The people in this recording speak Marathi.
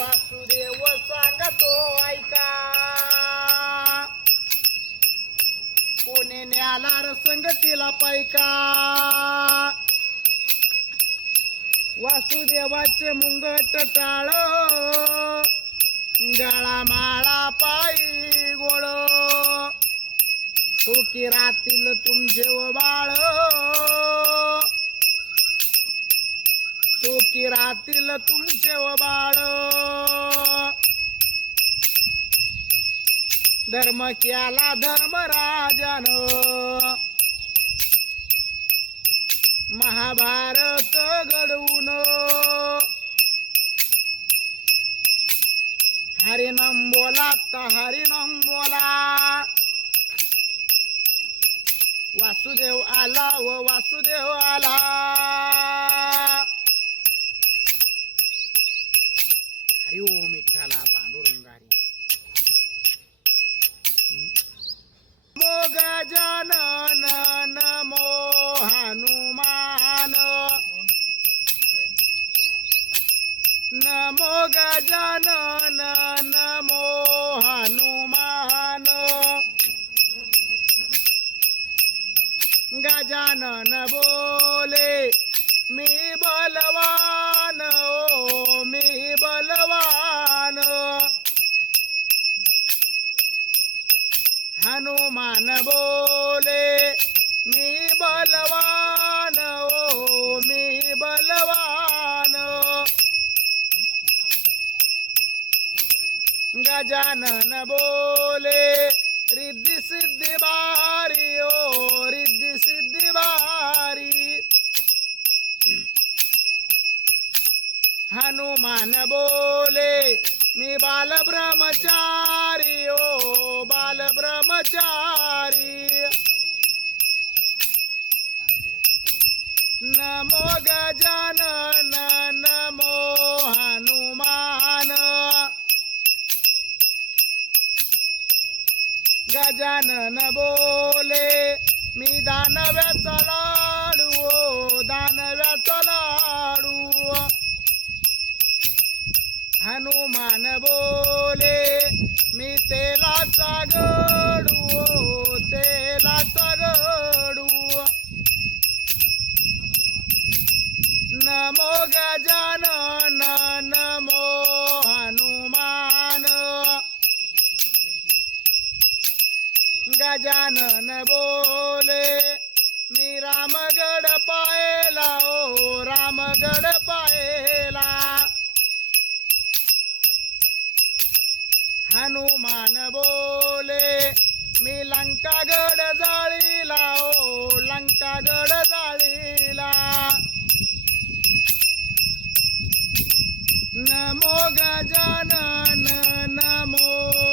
वासुदेव सांगतो ऐका. कोणी न्याला रसंगतीला पायका? वासुदेवाचे मुंगट टाळ गाळा माळा पायी गोळ. हो सुखी रातील तुमचे व बाळ राहतील रातील तुमचे व बाळ. धर्म केला धर्मराजन महाभारत घडवून. हरिनाम बोला तर हरिनाम बोला. वासुदेव आला व वासुदेव आला. गजानन नमो हनुमान गजानन बोले मी बलवान ओ मी बलवान. हनुमान बोले मी बलवान ओ गजानन बोले। रिद्धि सिद्धि बारी ओ रिद्धि सिद्धि बारी। हनुमान बोले मी बाल ब्रह्मचारी ओ बाल ब्रह्मचारी। नमो गजानन गजानन बोले मी दानव्याचा लाडू ओ दानव्याचा लाडू हनुमान बोले मी तेलाचा गडू ओ तेलाचा गडू नमो गजानन नमो हनु गजानन बोले मी रामगड पायला ओ रामगड पायला. हनुमान बोले मी लंकागड जाळीला ओ लंकागड जाळीला. नमो गजानन नमो